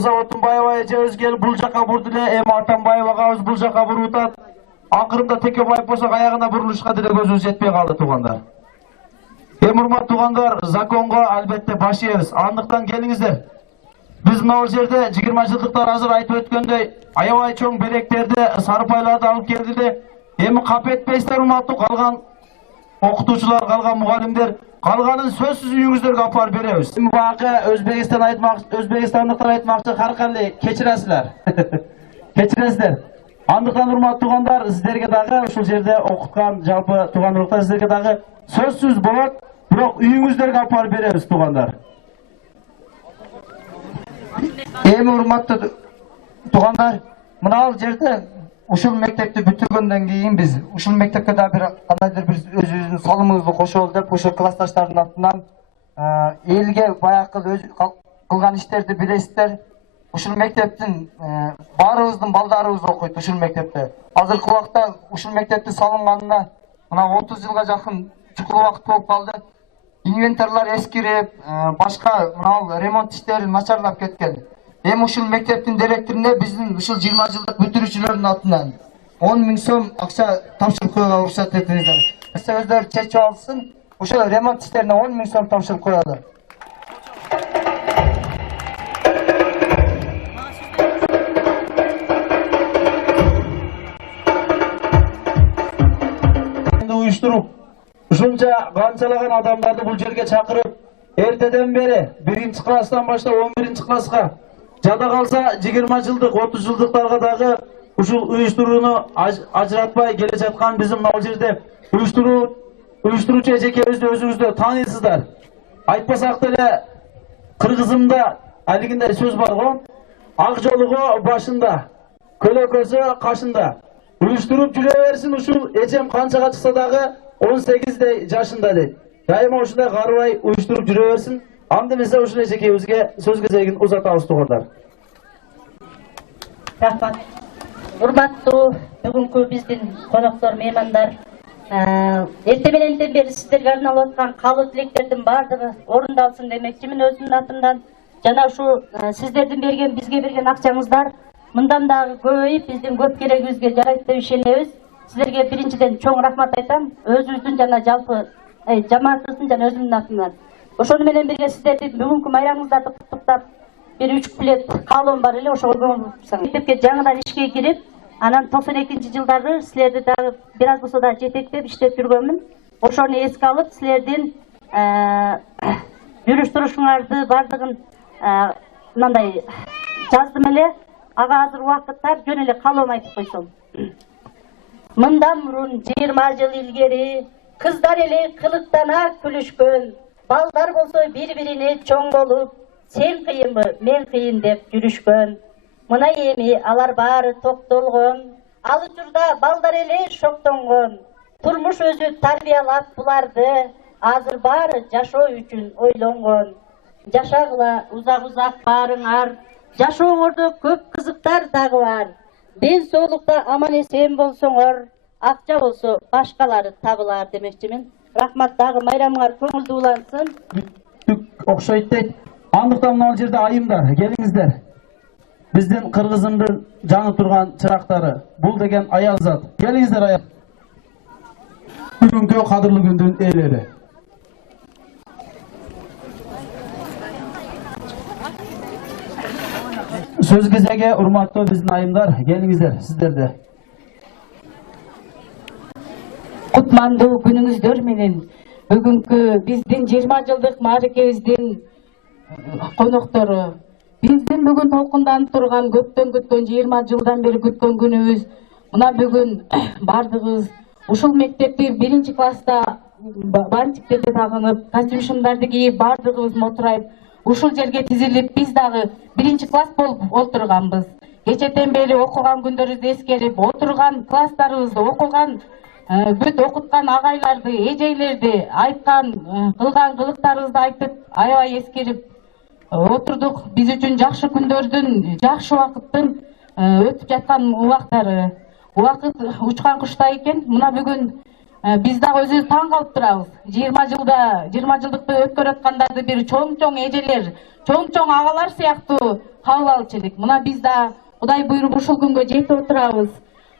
заводтун Байбай эжебиз келип бул жака бурду эле, эми Атамбаев агабыз бул жака буруп атат. Акырында Текебаев болсо аягына бурулушка деле көзүбүз жетпей калды туугандар. Эми урматтуу туугандар, законго албетте баш ийебиз. Андыктан келиңиздер. Биз мына жерде 20 жылдыктар азыр айтып өткөндөй аябай чоң белектерди, сарыпайларды алып келди. Эми кап этпейсиздер урматтуу, калган окутуучулар, калган мугалимдер, калганын сөзсүз үйүңүздөргө алып барып беребиз. Эми багы өзбекстандыктар айтмакчы, карканды кечиресиздер. Кечиресиздер. Андыктан урматтуу туугандар, сиздерге дагы ушул жерде окуткан жалпы туугандыктар сиздерге дагы сөзсүз болот, бирок үйүңүздөргө алып барып беребиз туугандар. Эми урматтуу туугандар, мына жерде ушул мектепти бүтүргөндөн кийин биз ушул мектепке да бир кандайдыр бир өзүбүздүн салымыбызды кошолу деп ушул классташтардын атынан элге баягы кылган иштерди билесиздер. Ушул мектептин баарыбыздын балдарыбыз окуйт ушул мектепте. Азыркы убакта ушул мектептин салынганына мына 30 жылга жакын чукул убакыт болуп калды. Инвентарлар эскирип, башка мына ремонт иштери начарлап кеткен. Эми ушул мектептин директоруна биздин ушул 20 жылдык бүтүрүүчүлөрдүн атынан 10 000 сом акча тапшырып коюуга уруксат этиңиздер. Өздөрү чечип алсын, ушул ремонт иштерине 10 000 сом тапшырып коелу. Уюштуруп, ушунча канчалаган адамдарды бул жерге чакырып, эртеден бери 1-класстан баштап 11-класска, жада калса 20 жылдык, 30 жылдыктарга дагы ушул уюштурууну ажыратпай келе жаткан биздин мына жерде уюштуруучу эжекебизди өзүңүздөр тааныйсыздар. Айтпасак деле кыргызымда алигиндей сөз бар го, ак жолуго башында, көлөкөсү кашында. Уюштуруп жүрө берсин, ушул эжем канчага чыкса дагы 18 жашында дейт. Дайыма ушундай карыбай уюштуруп жүрө берсин. Анда эмесе ушул эжекебизге сөз кезегин узатабыз туугандар. Рахмат. Урматтуу бүгүнкү биздин коноктор, меймандар, эрте мененден бери сиздерге арналып аткан каалоо тилектердин баардыгы орундалсын демекчимин өзүмдүн атымдан. Жана ушу сиздердин бизге берген акчаңыздар мындан дагы көбөйүп биздин көп керегибизге жарайт деп ишенебиз. Сиздерге биринчиден чоң рахмат айтам, өзүбүздүн жана жалпы жамаатыбыздын жана өзүмдүн атымдан. Ошону менен бирге сиздердин бүгүнкү майрамыңыздарды куттуктап, бир 3 куплет каалоом бар эле, ошого көңүл. Мектепке жаңыдан ишке кирип, анан 92-жылдары силерди дагы бир аз болсо да жетектеп иштеп жүргөнмүн. Ошону эске алып, силердин жүрүш-турушуңарды бардыгын мындай жаздым эле. Ага азыр убакыттар жөн эле каалоом айтып койсом. Мындан мурун 20 жыл илгери кыздар эле кылыктана күлүшкөн, балдар болсо бири-бирине чоң болуп, сен кыйынбы, мен кыйын деп жүрүшкөн. Мына эми алар баары токтолгон, ал учурда балдар эле шоктонгон. Турмуш өзү тарбиялап буларды, азыр баары жашоо үчүн ойлонгон. Жашагыла узак-узак баарыңар, жашооңордо көп кызыктар дагы бар. Ден соолукта аман эсен болсоңор, акча болсо башкалары табылар демекчимин. Рахмат, дагы майрамыңар көңүлдүү улансын. Окшойт дейт. Андыктан мына жерде айымдар, келиңиздер. Биздин кыргызымдын жанып турган чырактары, бул деген аял зат. Келиңиздер аял. Бүгүнкү кадырлуу күндүн ээлери. Сөз кезеги урматтуу биздин айымдар, келиңиздер сиздерде. Кутмандуу күнүңүздөр менен бүгүнкү биздин 20 жылдык мааракебиздин коноктору, биздин бүгүн толкунданып турган көптөн күткөн 20 жылдан бери күткөн күнүбүз. Мына бүгүн бардыгыбыз ушул мектепти 1-класста бантиктерди тагынып, костюм-шымдарды кийип, бардыгыбыз мотурайып, ушул жерге тизилип, биз дагы 1-класс болуп отурганбыз. Кечетен бери окуган күндөрүбүздү эскерип, отурган класстарыбызды окуган, бүт окуткан агайларды, эжейлерди айткан, кылган кылыктарыбызды айтып, аябай эскерип отурдук. Биз үчүн жакшы күндөрдүн, жакшы убакыттын өтүп жаткан убактары. Убакыт учкан куштай экен. Мына бүгүн биз дагы өзүбүз таң калып турабыз. 20 жылдыкты өткөрүп аткандарды бир чоң-чоң эжелер, чоң-чоң агалар сыяктуу кабыл алчу элек. Мына биз да Кудай буйруп ушул күнгө жетип отурабыз.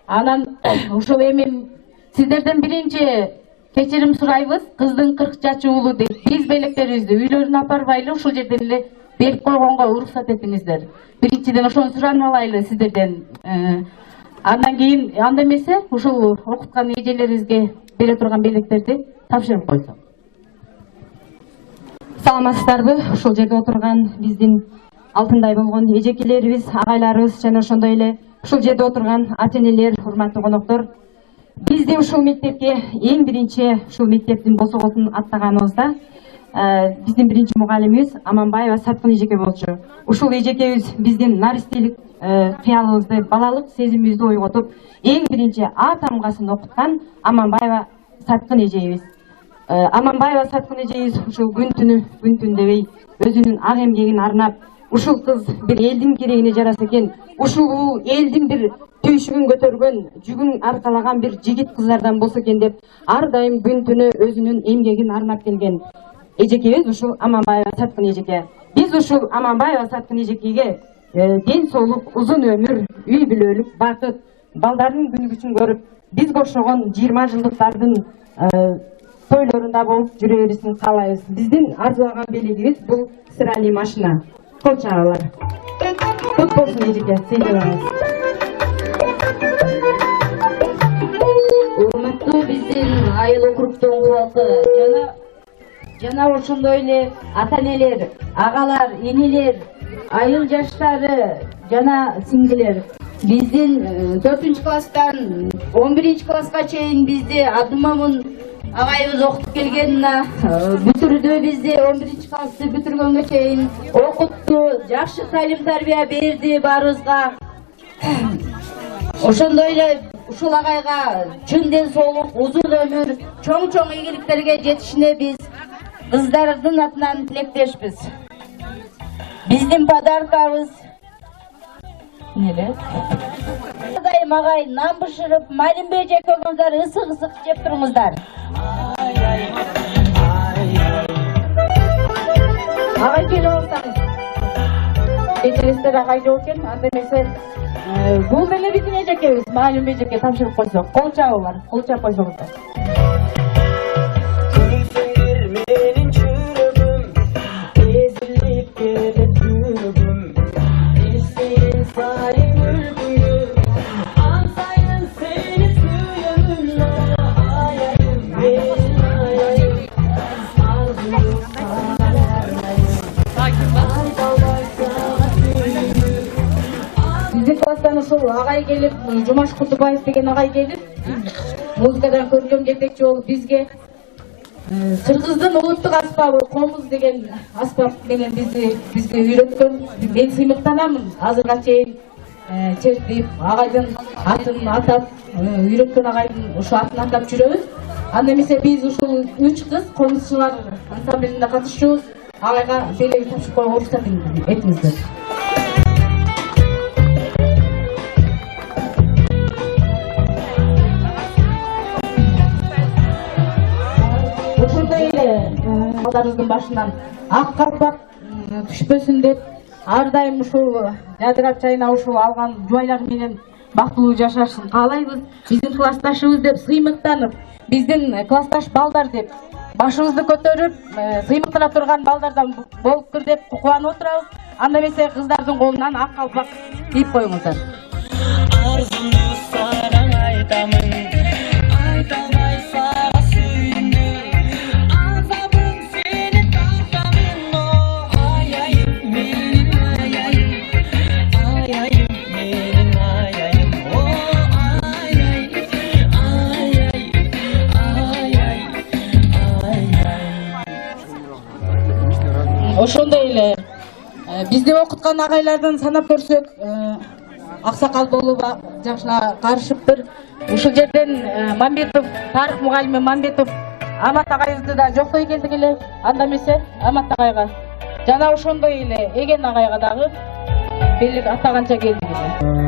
Анан ушул эми сиздерден биринчи кечирим сурайбыз. Кыздын 40 жашы уулу дейт. Биз белектерибизди үйлөрүнө апарбайлы ушул жерден эле берип койгонго уруксат этиңиздер. Биринчиден ошону суранып алайлы сиздерден. Андан кийин анда эмесе ушул окуткан эжелерибизге бере турган белектерди тапшырып койсок. Саламатсыздарбы? Ушул жерде отурган биздин алтындай болгон эжекелерибиз, агайларыбыз жана ошондой эле ушул жерде отурган ата-энелер, урматтуу коноктор. Бизди ушул мектепке эң биринчи ушул мектептин босогосун аттаганыбызда биздин биринчи мугалимибиз Аманбаева Саткын эжеке болчу. Ушул эжекебиз биздин наристелик кыялыбызды, балалык сезимибизди ойготуп, эң биринчи А тамгасын окуткан Аманбаева Саткын эжебиз. Аманбаева Саткын эжебиз ушул күн түн дебей өзүнүн ак эмгегин арнап, ушул кыз бир элдин керегине жараса экен, ушул элдин бир түйшүгүн көтөргөн, жүгүн аркалаган бир жигит кыздардан болсо экен деп ар дайым күн түнү өзүнүн эмгегин арнап келген эжекебиз ушул Аманбаева Саткын эжеке. Биз ушул Аманбаева Саткын эжекеге ден соолук, узун өмүр, үй бүлөлүк, бакыт, балдардын күнүгүчүн көрүп, бизге окшогон 20 жылдыктардын тойлорунда болуп жүрө берисин каалайбыз. Биздин арзулаган белегибиз бул стиральный машина. Кол чагалар. Кут болсун эжеке, сыйлабыңыз. Урматтуу биздин айыл округдун халкы жана ошондой эле ата-энелер, агалар, энелер, айыл жаштары жана сиңдилер. Биздин 4-класстан 11-класска чейин бизди Адымамын агайыбыз окутуп келген, бүтүрдү бизди 11-классты бүтүргөнгө чейин окутту, жакшы талим тарбия берди баарыбызга. Ошондой эле ушул агайга чын ден соолук, узун өмүр, чоң ийгиликтерге жетишине биз кыздардын атынан тилектешпиз. Биздин подаркабыз дайым агай нан бышырып, Малимбей экөөңүздөр ысык жеп туруңуздар. Агай келип алсаңыз. Кечиресиздер агай жок экен, анда эмесе бул деле биздин эжекебиз, Малимбей эжеке тапшырып койсок, кол чабыңар, кол чап койсоңуздар. Ушул агай келип, Жумаш Кутубаев деген агай келип, музыкадан көркөм жетекчи болуп бизге Кыргыздын улуттук аспабы комуз деген аспап менен бизге үйрөткөн. Мен сыймыктанамын. Азырга чейин чертип, агайдын атын атап, үйрөткөн агайдын ушу атын атап жүрөбүз. Анда эмесе биз ушул 3 кыз комузчулар ансамблине катышчубуз. Агайга белеги тапшырып койгонго уруксат этиңиздер. Балдарыбыздын башынан ак калпак түшпөсүн деп, ар дайым ушул жадырап чайына ушул алган жубайлар менен бактылуу жашашын каалайбыз. Биздин классташыбыз деп сыймыктанып, биздин классташ балдар деп башыбызды көтөрүп, сыймыктана турган балдардан болуптур деп кубанып отурабыз. Анда эмесе кыздардын колунан ак калпак кийип коюңуздар. Ошондой эле бизди окуткан агайлардан санап көрсөк, аксакал болуп жакшына карышыптыр. Ушул жерден Мамбетов, тарых мугалими Мамбетов Амат агайыбызды да жоктой келдик эле. Анда эмесе Амат агайга жана ошондой эле Эген агайга дагы белек атаганча келдик эле.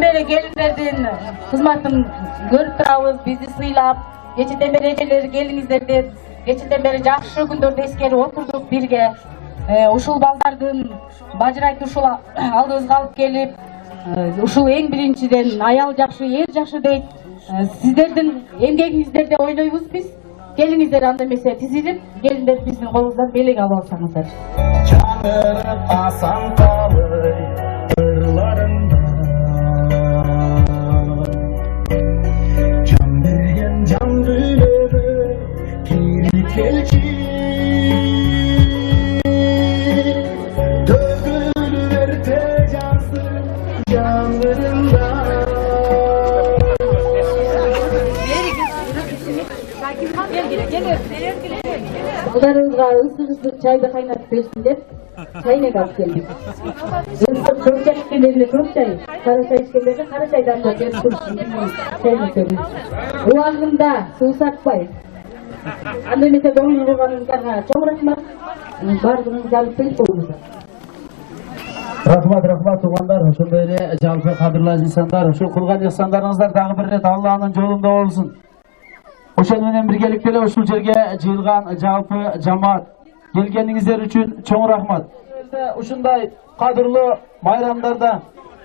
кечеден бeri келиндердин кызматын көрүп турабыз, бизди сыйлап, кечеден бeri эжелер келиңиздер деп, кечеден бeri жакшы күндөрдү эскерип отурдук бирге. Ушул балдардын бажырайт ушул алдыбызга алып келип, ушул эң биринчиден аял жакшы, эр жакшы дейт. Сиздердин эмгегиңиздерди ойлойбуз биз. Келиңиздер анда эмесе тизилип, келиндер биздин колубуздан белек алып алсаңыздар. Çanırıp asan kalır ırlarında Can vergen can büyülür Kiri kelki Dögülür tecansın canlarında Балдарыңызга ысык чайды кайнатып берсин деп чайнек алып келдик. Көк чай ичкендерге көк чай, кара чай ичкендерге кара чайдан да берип турушун чайнектерин. Убагында суусатпай. Анда эмесе көңүл бурганыңыздарга чоң рахмат. Бардыгыңызды алып келип коюңуздар. Рахмат тугандар, ошондой эле жалпы кадырлуу инсандар, ушул кылган ыхсандарыңыздар дагы бир ирет Алланын жолунда болсун. Ошол менен биргеликте эле ушул жерге жыйылган жалпы жамаат келгениңиздер үчүн чоң рахмат. Ушундай кадырлуу майрамдарда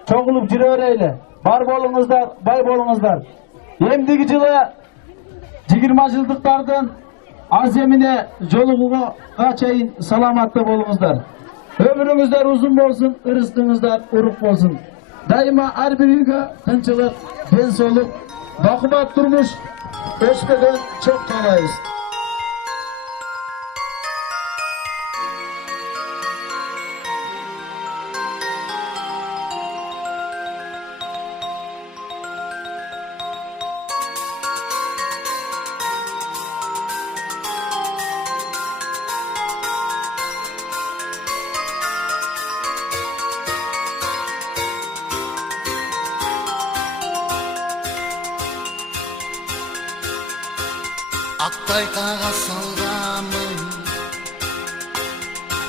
чогулуп жүрө берели. Бар болуңуздар, бай болуңуздар. Эмдиги жылы 20 жылдыктардын аз эмине жолугууга чейин саламатта болуңуздар. Ömrüңүздөр узун болсун, ырыскыңыздар урук болсун. Дайыма ар бир үйгө тынчылык, ден соолук, бакубат турмуш өчкөдөн чоң каалайбыз. Akkaytağa salgamın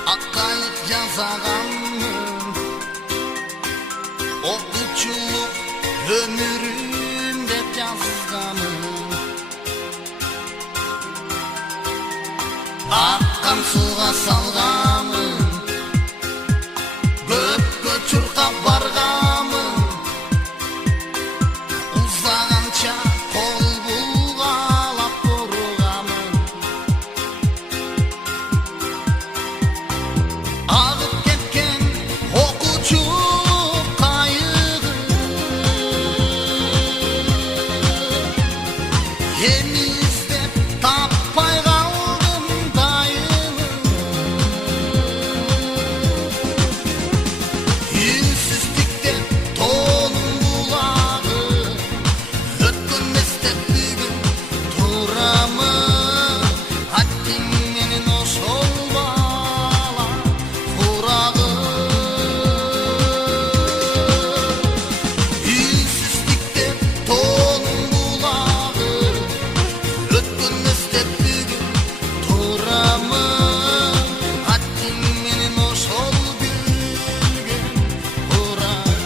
Akkayıp yazağamın Okuçuluk ömrümde yazgamın Akkan suğa salgamın Göpkö çurkap bargamın Uzağança kol bulgalap burgamın Ağıp ketken okuçu kayığı Yemizde tappay kaldım dayını Yünsüzlükte tonun bulağı Ötkünmezde bugün turamı Haddin menin o sol bala furağı Yünsüzlükte tonun bulağı Ötkünmezde bugün turamı Haddin menin o sol gülgen furağı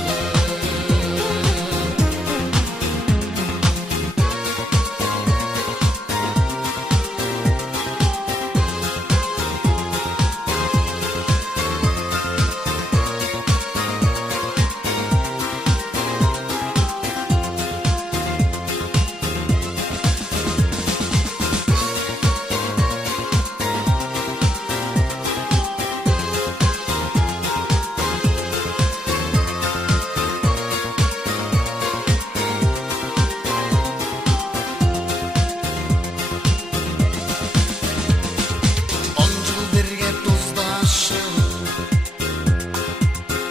On yıl birge tuzdaşım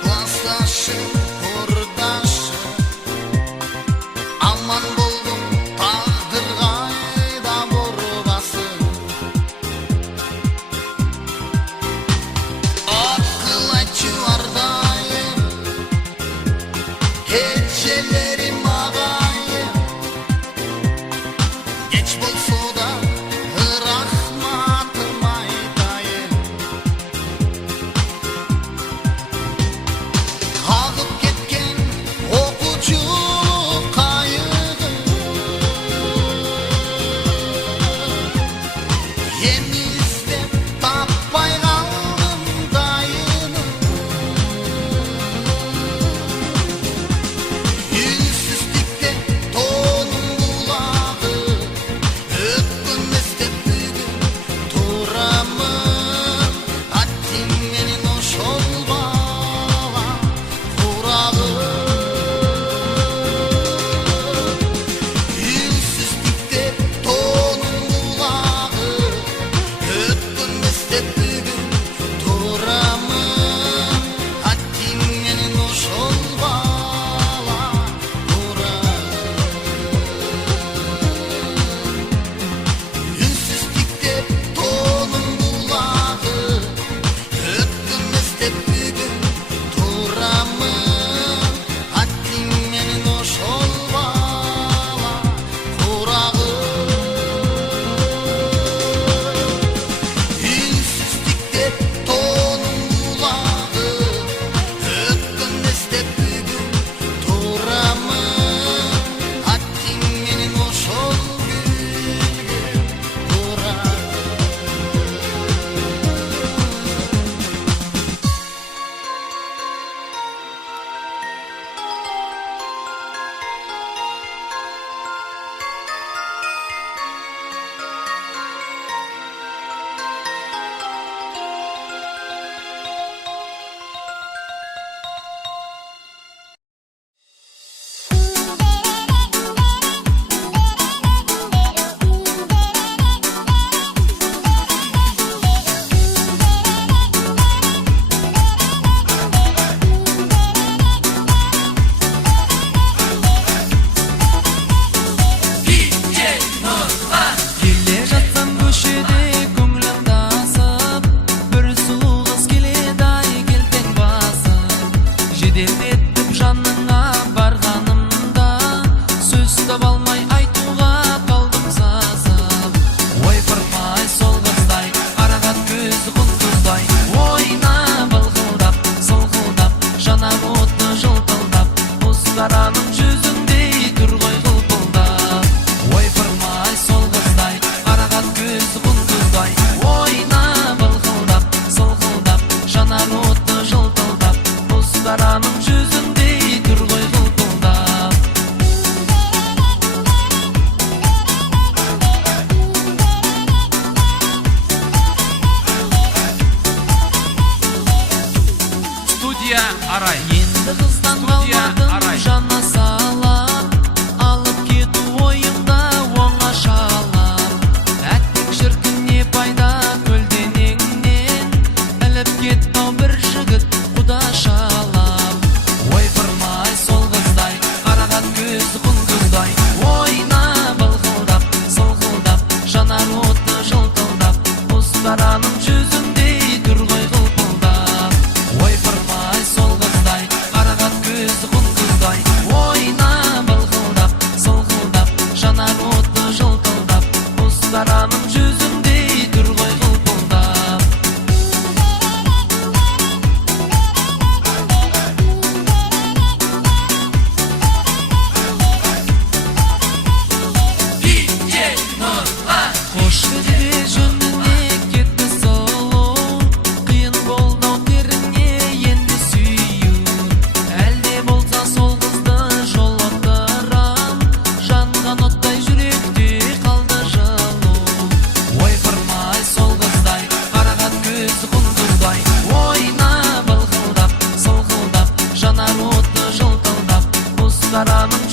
Klasdaşım, kurdaşım Aman buldum tağdırgayda burbasın Akıl açılardayım Gecelerim ağayım Geç bolsa da rahmatım aytayım Ağıp ketken okuçu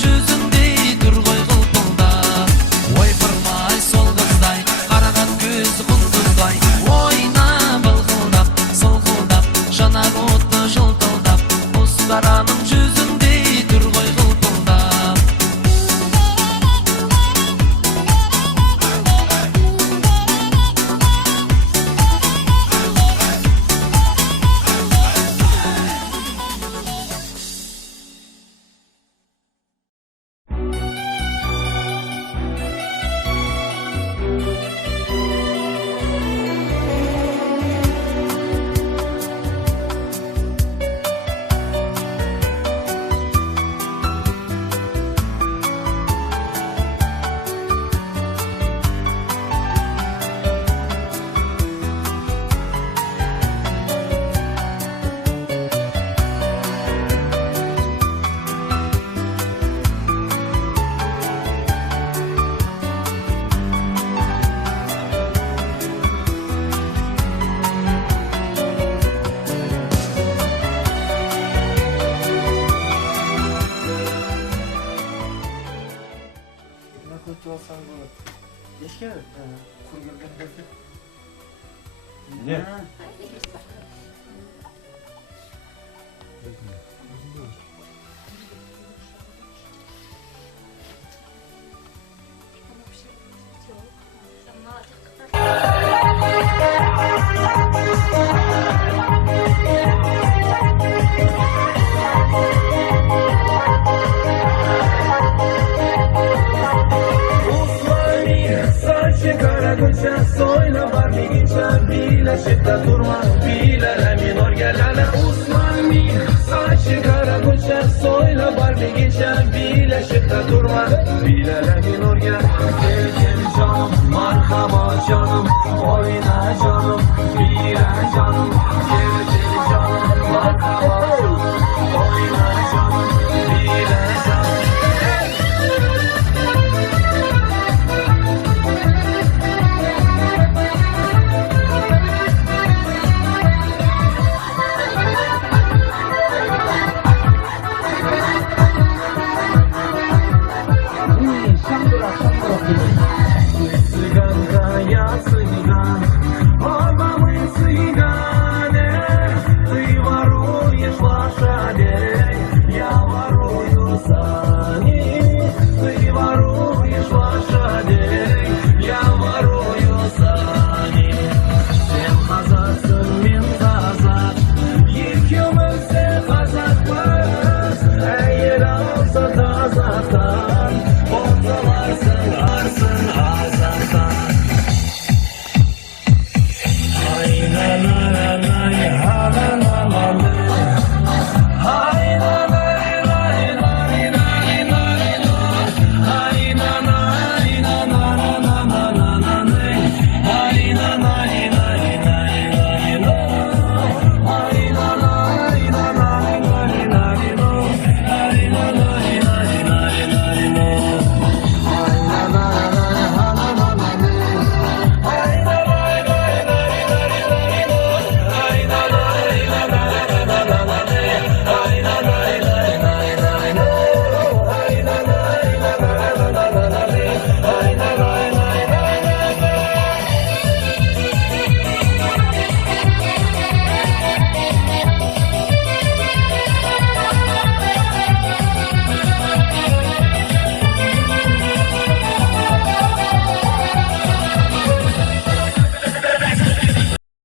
жүзүңдей тургой кылпылдап ойпырмай сол кыздай караган көз кулдуздай ойна былкылдап сылкылдап жанар отто жылтылдап куз караның жүзүңдей тургой кылпылдап Saçı kara gülşen soyla var bir geçen bir aşıkta durma bir